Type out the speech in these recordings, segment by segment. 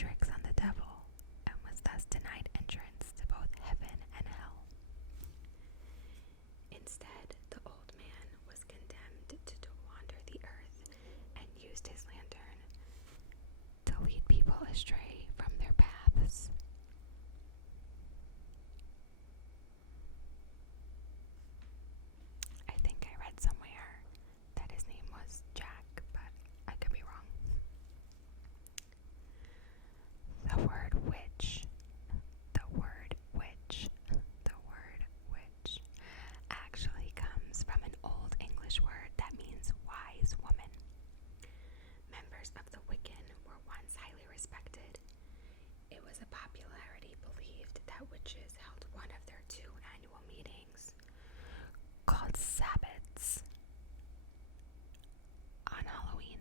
tricks on the devil and was thus denied entrance to both heaven and hell. Instead, the old man was condemned to wander the earth and used his lantern to lead people astray from their paths. I think I read somewhere that his name was Jack, but I could be wrong. The word witch actually comes from an Old English word that means wise woman. Members of the Wiccan were once highly respected. It was a popularity believed that witches held one of their 2 annual meetings, called Sabbats, on Halloween.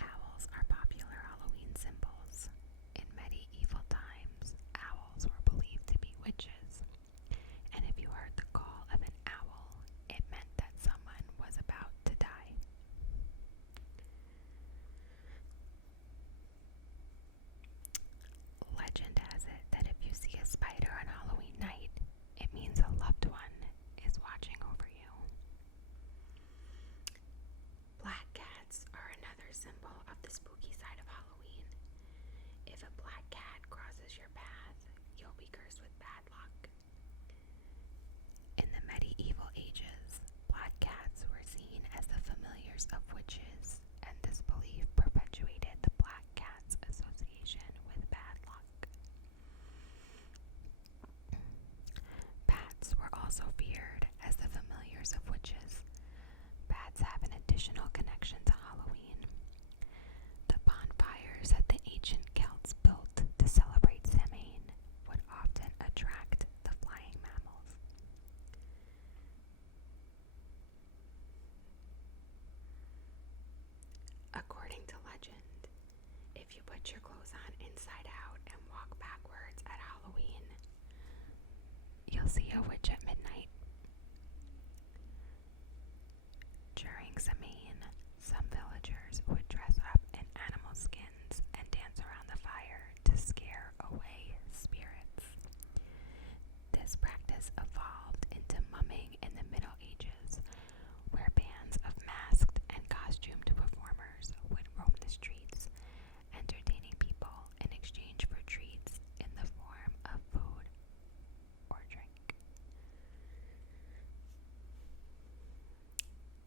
Owls are popular Halloween symbols. In medieval times, owls were believed to be witches, and if you heard the call of an owl, it meant that someone was about to die. Legend has it that if you see a spider on Halloween night, it means a loved one is watching over you. Black cats are another symbol of the spooky side of Halloween. If a black cat crosses your path, you'll be cursed with bad luck. In the medieval ages, black cats were seen as the familiars of witches, and this belief perpetuated the black cat's association with bad luck. Bats were also feared as the familiars of witches. Bats have an additional connection to Halloween. The bonfires that the ancient Celts built to celebrate Samhain would often attract the flying mammals. According to legend, if you put your clothes on inside out and walk backwards at Halloween, you'll see a witch at midnight. During Samhain, some villagers would dress up in animal skins and dance around the fire to scare away spirits. This practice evolved into mumming in the Middle Ages, where bands of masked and costumed performers would roam the streets, entertaining people in exchange for treats in the form of food or drink.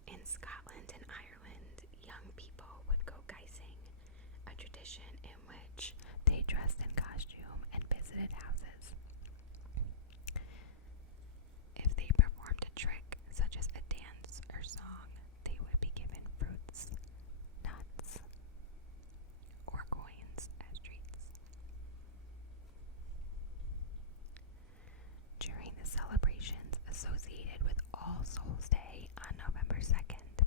In Scotland and Ireland, young people would go guising, a tradition in which they dressed in costume and visited houses. If they performed a trick, such as a dance or song, they would be given fruits, nuts, or coins as treats. During the celebrations associated with All Souls Day on November 2nd,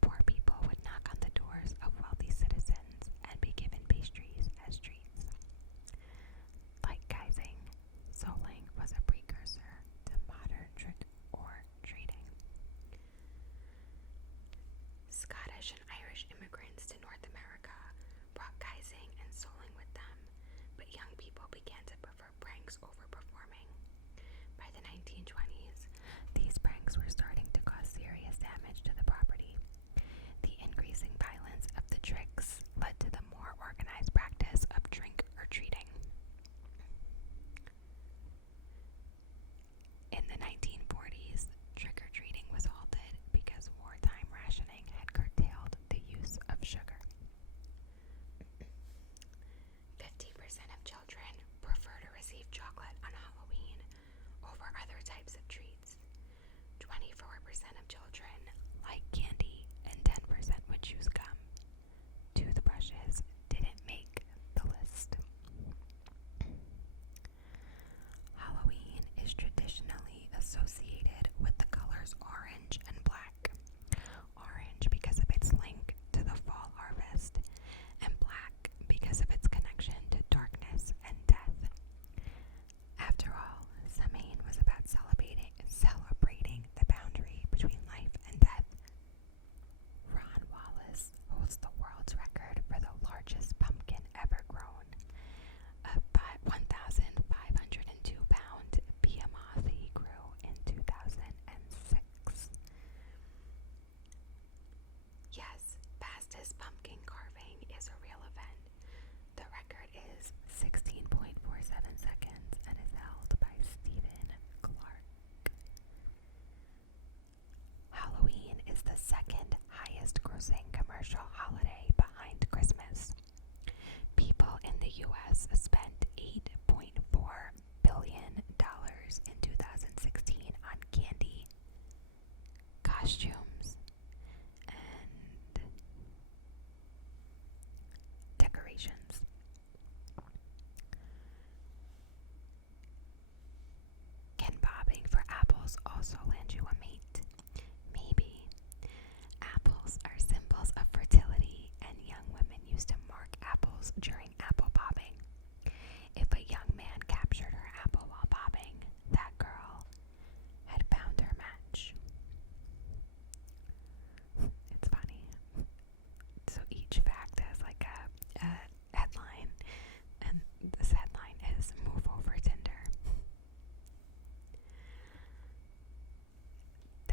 poor people would knock on the doors of wealthy citizens and be given pastries as treats. Like guising, souling was a precursor to modern trick or treating. Scottish and Irish immigrants to North America brought guising and souling with them, but young people began to prefer pranks over performing. By the 1920s, these pranks were starting to cause serious damage to the property. The increasing violence of the tricks led to the more organized practice of drink or treating. In the 1940s, trick-or-treating was halted because wartime rationing had curtailed the use of sugar. 50% of children prefer to receive chocolate on Halloween over other types of treats. 24% of children like candy and 10% would choose gum. Toothbrushes didn't make the list. Halloween is traditionally associated with the colors orange and black. Orange because of its link to the fall harvest, and black because of its connection to darkness and death. After all, Samhain was about celebrating the boundary between life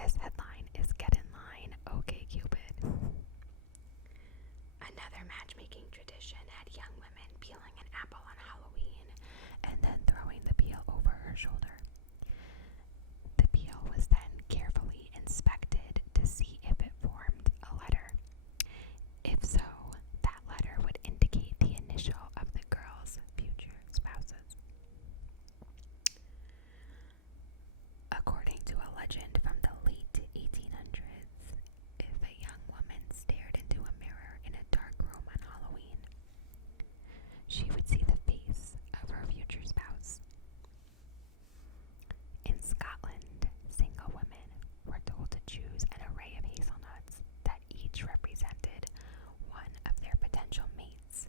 This headline is Get in Line, OK Cupid. Another matchmaking tradition had young women peeling an apple on Halloween and then throwing the peel over her shoulder. The peel was then carefully inspected to see if it formed a letter. If so, that letter would indicate the initial of the girl's future spouses. According to a legend from the late 1800s, if a young woman stared into a mirror in a dark room on Halloween, she would see the face of her future spouse. In Scotland, single women were told to choose an array of hazelnuts that each represented one of their potential mates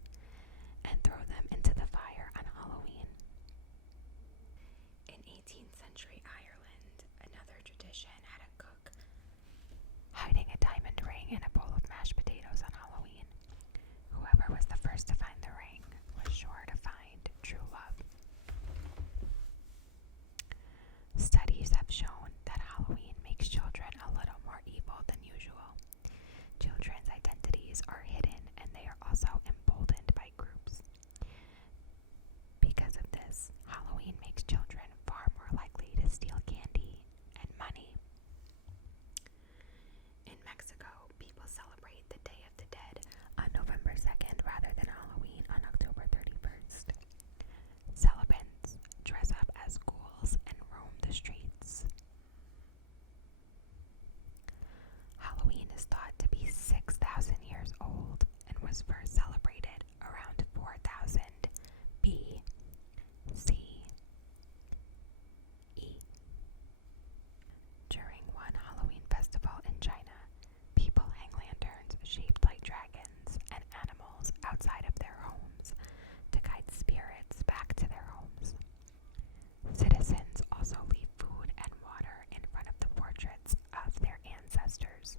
and throw them into the fire on Halloween. In 18th century Ireland, another tradition had a cook hiding a diamond ring in a bowl of mashed potatoes on Halloween. Whoever was the first to find the ring was sure to find true love. Studies have shown that Halloween makes children a little more evil than usual. Children's identities are hidden and they are also emboldened by groups. Because of this, Halloween makes children far more likely to steal candy and money. In Mexico, people celebrate the Day of the Dead on November 2nd rather than Halloween on October 31st. Celebrants dress up as ghouls and roam the streets. Halloween is thought to be 6,000 years old and was first celebrated around 4000 B.C.E. During one Halloween festival in China, people hang lanterns shaped like dragons and animals outside of their homes to guide spirits back to their homes. Citizens also leave food and water in front of the portraits of their ancestors.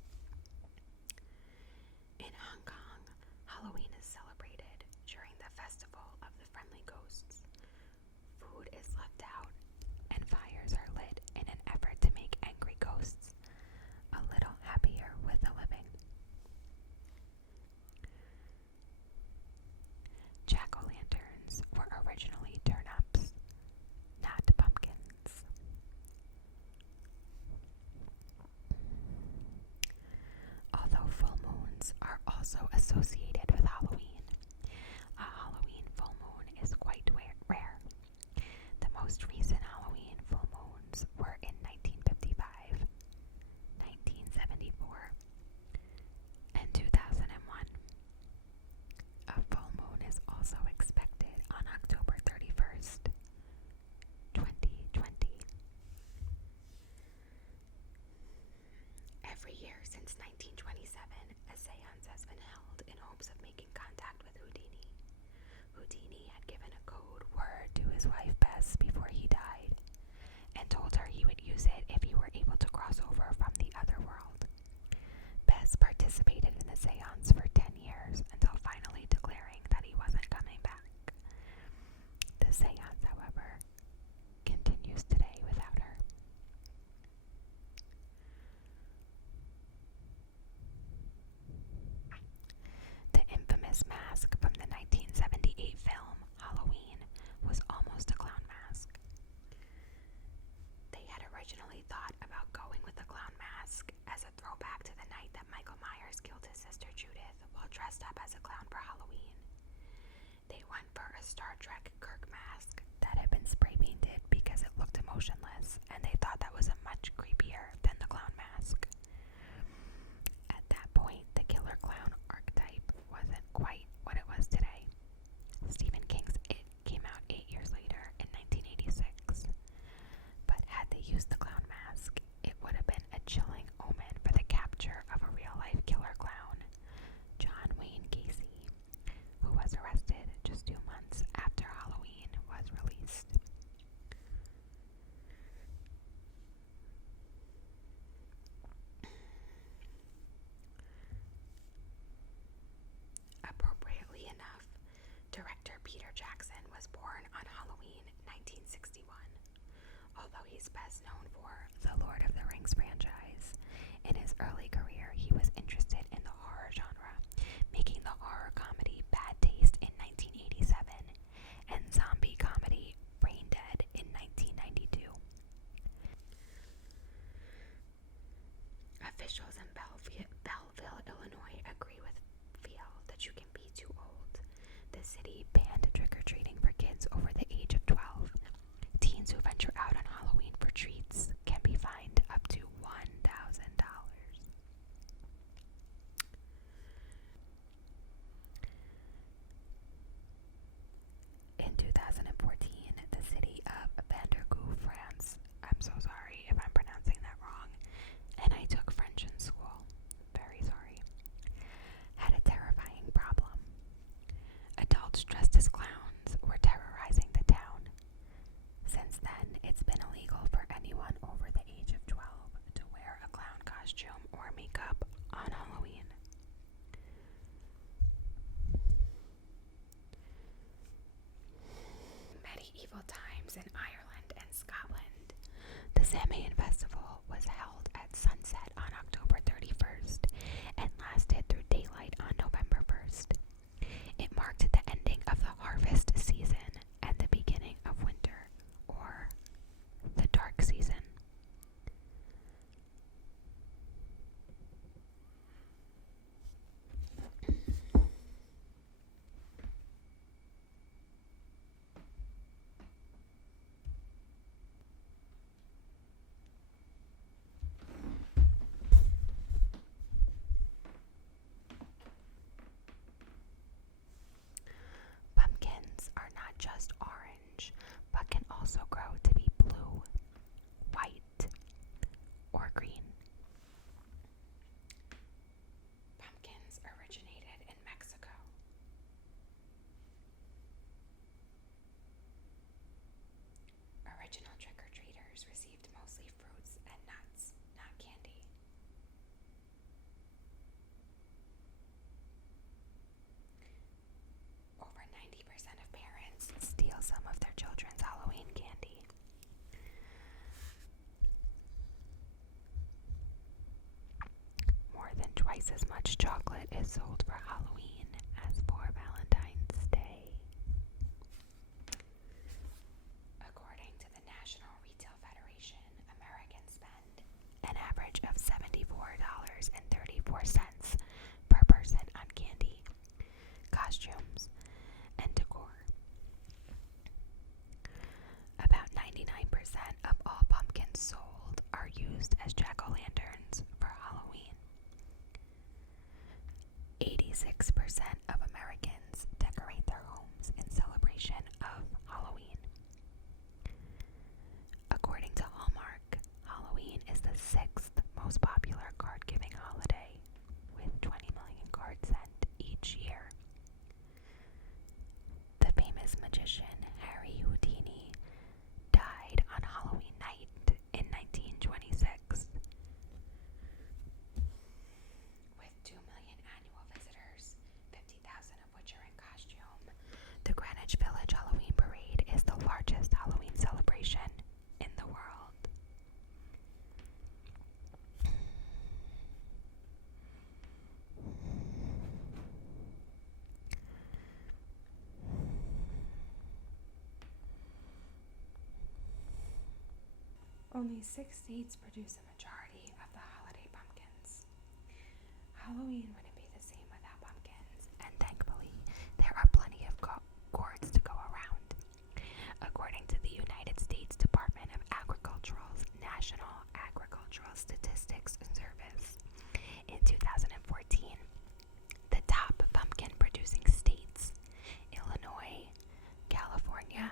In Hong Kong, Halloween is celebrated during the Festival of the Friendly Ghosts. Food is left out and fires are lit in an effort to make angry ghosts a little happier with the living. Jack-o'-lanterns were originally turnips, not pumpkins. Although full moons are also associated with Halloween, a Halloween full moon is quite rare. The most recent Halloween full moons were in 1955, 1974, and 2001. A full moon is also expected on October 31st, 2020. Every year since 1927, a seance has been held in hopes of making contact with Houdini. Houdini had given a code word to his wife Bess before he died, and told her he would use it if he were able to cross over from the other world. Bess participated in the seance for 10 years until finally declaring that he wasn't coming back. The seance, however, continues today without her. The infamous mask from the 1978 film Halloween was almost a clown mask. They had originally thought about going with the clown mask as a throwback to the night that Michael Myers killed his sister Judith while dressed up as a clown for Halloween. They went for a Star Trek Kirk mask that had been spray painted because it looked emotionless, and they thought that was a much creepier than the clown mask. At that point, the killer clown archetype wasn't quite what it was today. Stephen King's It came out 8 years later in 1986. But had they used the clown mask, it would have been a chilling omen for the capture of a real-life killer clown, John Wayne Gacy, who was arrested just 2 months after Halloween was released. Appropriately enough, director Peter Jackson was born on Halloween 1961. Although he's best known for the Lord of the Rings franchise, Samhain Festival was held at sunset on October 31st and lasted through daylight on November 1st. It marked the ending of the harvest season and the beginning of winter, or the dark season. Pumpkins are not just orange, but can also grow to be blue, white, or green. Pumpkins originated in Mexico. Original trick-or-treaters received mostly fruits and nuts, not candy. Over 90% of parents steal some of their children's Halloween candy. More than twice as much chocolate is sold for Halloween as for Valentine's Day. According to the National Retail Federation, Americans spend an average of $74.34 per person on candy, costumes, and decor. About 99% of all pumpkins sold are used as jack-o'-lanterns for Halloween. 86% of Americans decorate their homes in celebration of Halloween. According to Hallmark, Halloween is the 6th most popular card-giving holiday, with 20 million cards sent each year. The famous magician Harry Houdini died on Halloween night in 1926. With 2 million annual visitors, 50,000 of which are in costume, the Greenwich Village Halloween Parade is the largest Halloween celebration in the world. Only 6 states produce a majority of the holiday pumpkins. Halloween wouldn't be the same without pumpkins, and thankfully, there are plenty of gourds to go around. According to the United States Department of Agriculture's National Agricultural Statistics Service, in 2014, the top pumpkin-producing states, Illinois, California,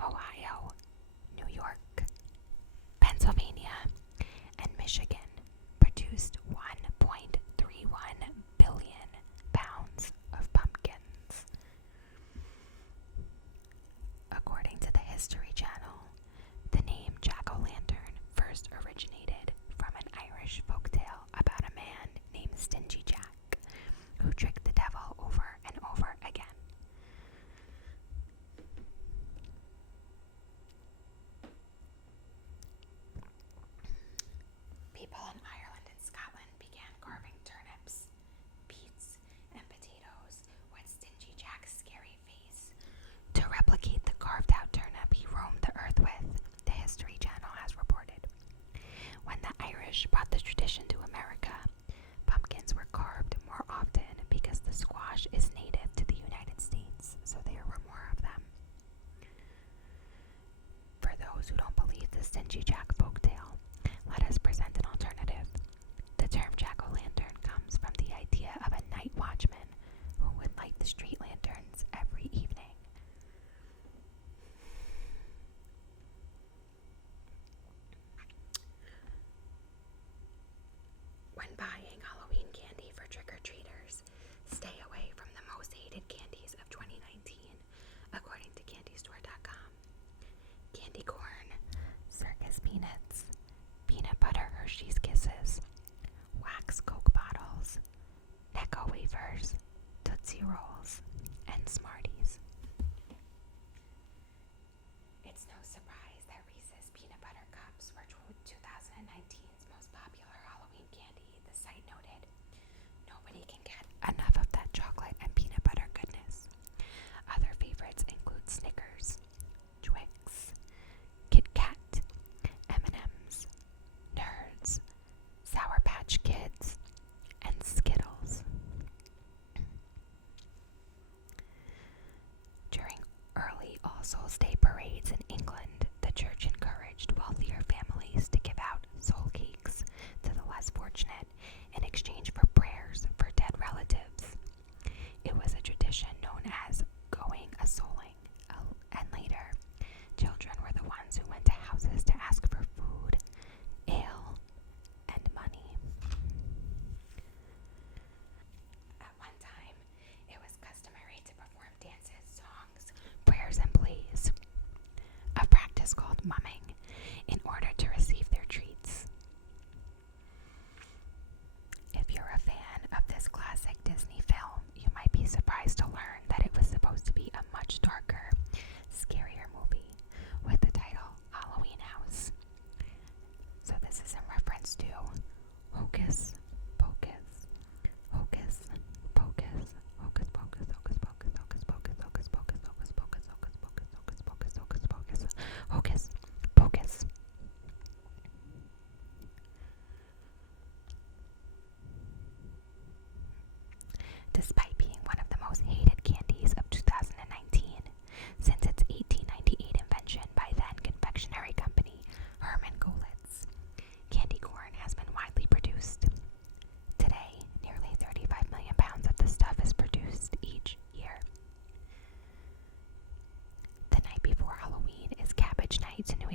Ohio, New York, Pennsylvania, and Michigan produced 1.31 billion pounds of pumpkins. According to the History Channel, the name jack-o'-lantern first originated from an Irish folktale about a man named Stingy Jack, who tricked the devil over and over again. People in Ireland and Scotland began carving turnips, beets, and potatoes with Stingy Jack's scary face to replicate the carved-out turnip he roamed the earth with, the History Channel has reported. When the Irish brought the tradition to America, pumpkins were carved more often because the squash is native to the United States, so there were more of them. For those who don't believe the Stingy Jack folktale, let us present an alternative. The term jack-o'-lantern comes from the idea of a night watchman who would light the street lanterns every evening. When buying Halloween candy for trick-or-treaters, stay away from the most hated candies of 2019, according to candystore.com. Candy corn, circus peanuts, to Hocus Pocus, Hocus Pocus, Hocus Pocus, Hocus Pocus, Hocus Pocus, Hocus Pocus, Hocus Pocus, Hocus Pocus, Hocus Pocus, Hocus Pocus, Hocus Pocus. Despite being one of the most hated candies of 2019, since its 1898 invention by then confectionery company Herman Goelitz, candy corn has been widely produced. Today, nearly 35 million pounds of the stuff is produced each year. The night before Halloween is Cabbage Night in New